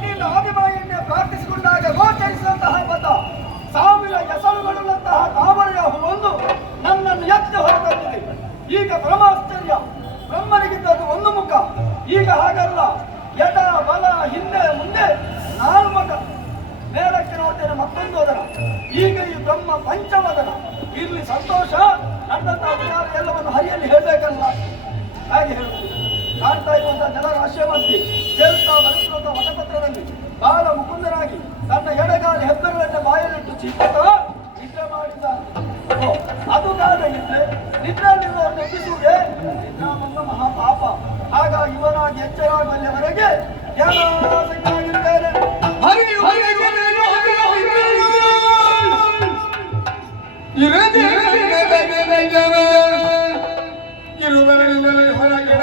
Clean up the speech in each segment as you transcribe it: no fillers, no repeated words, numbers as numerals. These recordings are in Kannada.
ಭಕ್ತಿಯಿಂದ ಆದಿಮಾಯನ್ನೇ ಪ್ರಾರ್ಥಿಸಿಕೊಂಡಾಗ ಗೋಚರಿಸಿದಂತಹ ಪದ ಸಾವಿರ ಹೆಸರುಗಳುಳ್ಳಂತಹ ತಾವರೆಯ ಹೂವೊಂದು ನನ್ನನ್ನು ಎತ್ತಿ ಹೊರತಂದಿದೆ. ಈಗ ಬ್ರಹ್ಮಾಶ್ಚರ್ಯ, ಬ್ರಹ್ಮನಿಗಿದ್ದದ್ದು ಒಂದು ಮುಖ, ಈಗ ಹಾಗಲ್ಲ, ಎಡ ಬಲ ಹಿಂದೆ ಮುಂದೆ ನಾಲ್ಮುಖ, ಮೇಲಕ್ಕೆ ನೋಡ್ತೇನೆ ಮತ್ತೊಂದು ವದನ, ಈಗ ಈ ಬ್ರಹ್ಮ ಪಂಚವದನ. ಇಲ್ಲಿ ಸಂತೋಷ, ನಡೆದಂತಹ ವಿಚಾರ ಎಲ್ಲವನ್ನು ಹರಿಯಲ್ಲಿ ಹೇಳಬೇಕಲ್ಲ, ಹಾಗೆ ಹೇಳುವುದು. ಕಾಣ್ತಾ ಇರುವಂತಹ ಜಲರಾಶಿಯ ಮಧ್ಯೆ ಕೇಳ್ತಾ ಬರುತ್ತಿರುವಂತಹ ವಟಪತ್ರದಲ್ಲಿ ಬಾಲ ಮುಕುಂದನಾಗಿ ತನ್ನ ಎಡಗಾಲಿ ಹೆಬ್ಬೆರಳನ್ನ ಬಾಯಲ್ಲಿಟ್ಟು ಚಿಕ್ಕತ ನಿದ್ರೆ ಮಾಡಿದ. ಅದು ಕಾರಣ ಇದ್ರೆ ನಿದ್ರೆಯಲ್ಲಿರುವವರನ್ನು ಎಬ್ಬಿಸುವುದೇ ನಿದ್ರಾಮನ್ನ ಮಹಾಪಾಪ. ಹಾಗಾಗಿ ಇವನಾಗಿ ಎಚ್ಚರಾಗುವಲ್ಲಿವರೆಗೆ ಧ್ಯಾನಾಸಕ್ತನಾಗಿರ್ತೇನೆ. ಇರುವವರಿಂದಲೇ ಹೊರಗೆಡ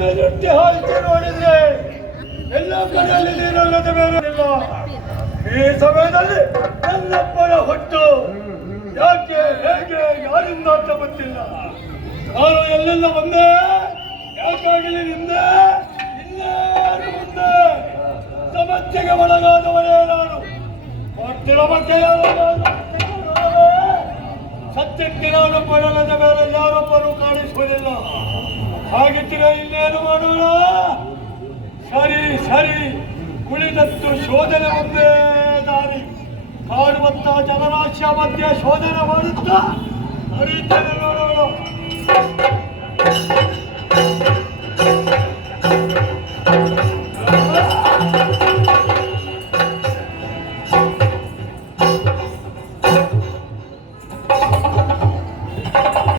ಮೇಲುಟ್ಟಿ ಹಾಲ್ತಿ ನೋಡಿದ್ರೆ ಎಲ್ಲ ಕಡೆಯಲ್ಲಿ ನೀರಲ್ಲದೆ ಬೇರೆ ಇಲ್ಲ. ಈ ಸಮಯದಲ್ಲಿ ನನ್ನಪ್ಪನ ಹೊಟ್ಟು ಯಾಕೆ ಹೇಗೆ ಯಾರಿಂದ ಅಂತ ಗೊತ್ತಿಲ್ಲ. ನಾನು ಎಲ್ಲೆಲ್ಲ ಬಂದೆ, ಯಾಕಾಗಲಿ ನಿಂದೆ ಇಲ್ಲೇ ಮುಂದೆ ಸಮಸ್ಯೆಗೆ ಒಳಗಾದವನೇ ನಾನು. ಕೊಟ್ಟಿರ ಬಗ್ಗೆ ಸತ್ಯಕ್ಕೆ ನಾನು ಪಡಲದ ಮೇಲೆ ಯಾರೊಬ್ಬರು ಕಾಣಿಸುವುದಿಲ್ಲ. ಹಾಗಿದ್ದರೆ ಇನ್ನೇನು ಮಾಡೋಣ? ಸರಿ ಸರಿ, ಉಳಿದದ್ದು ಶೋಧನೆ ಒಂದೇ ದಾರಿ. ಕಾಡುವಂತ ಜನರಾಶಿಯ ಮಧ್ಯೆ ಶೋಧನೆ ಮಾಡುತ್ತಾ ಹರಿಯುತ್ತೇನೆ ನೋಡೋಣ.